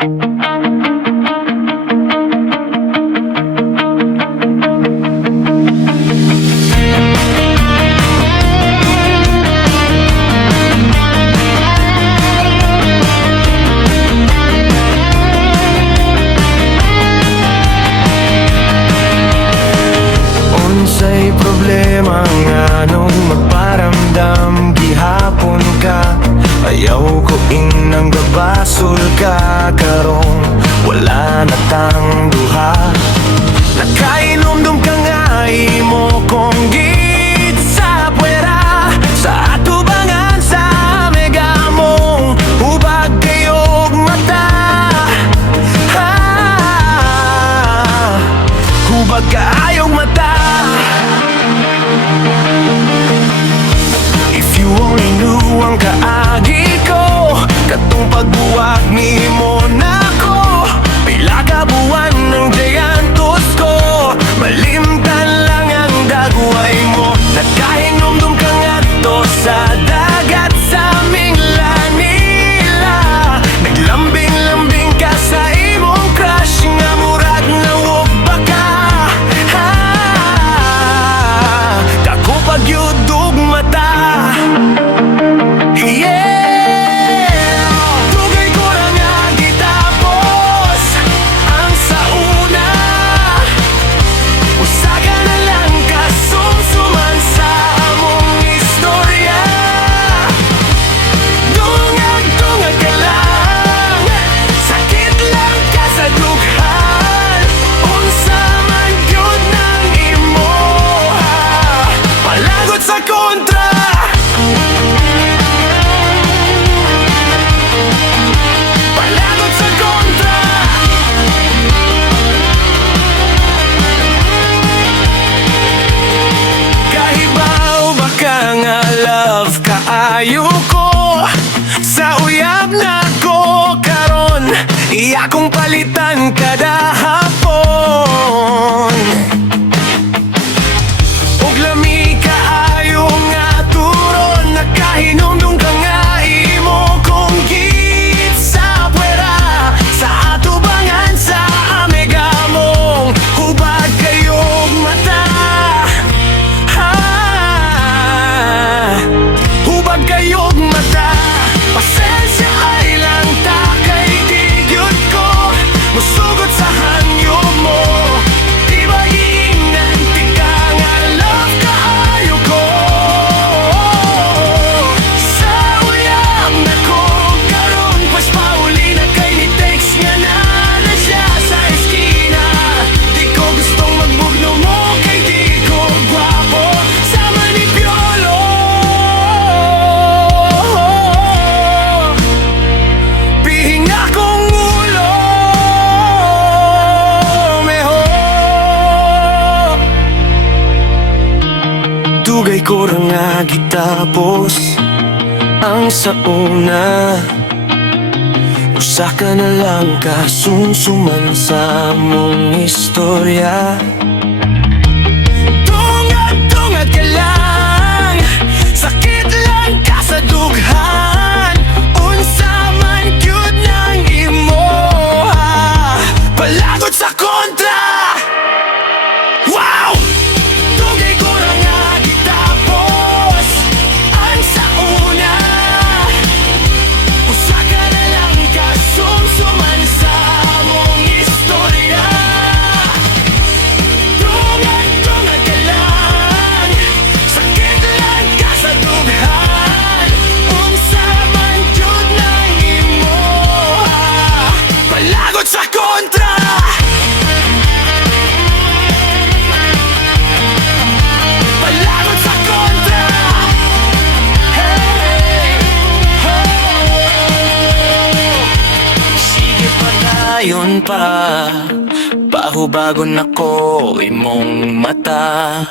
Unsay problema nga nung magparamdam gihapon ka? Ayaw ko inang gabasol ka karong wala na tang duha. Nakainom-dum ka nga imo kong git sa puwera, sa atubangan sa megamong hubag kayog mata. Hubag kaayog mata. If you only knew ang kaagi ko, katong pagbuwag ni mo na ko, pila ka buwan ng gigantos ko, malimtan lang ang dagway mo. Nagkahinom-dum ka nga to sa dagat sa aming lanila, naglambing-lambing ka sa imong crush nga murag nawog baka. Dako pagyudog mata. Ayoko sa uyab na ko karon, iya kong palitan kada hapon. Og lami kaayo nga turon, nakahinom-dum ka nga imo kong git sa puwera, sa atubangan sa amegamong hubag kayog mata. Hubag kayog mata. Pasensya ay lang ta kay tigyod ko, musugod sa hanyog mo. Di ba iinganti ka nga love kaayo ko? Sa uyab na ko karon, pas pauli na kay ni text nga na siya sa eskina. Di ko gustong magbugno mo kay di ko gwapo sa manipyolo. Dugay ko ra nga gitapos ang sauna, usa ka na lang kasumsuman sa mong istorya. Tungad-tungad ka lang, sakit lang ka sa dughan, unsa man gyud nang imo palagot sa kontra. Wow! Dugay ko ra nga gitapos ang sauna, usa ka na lang kasumsuman sa mong istorya. Tungad-tungad ka lang, sakit lang ka sa dughan, unsa man gyud nang imo palagot sa kontra. Ayon pa, pahubagon ako imong mata.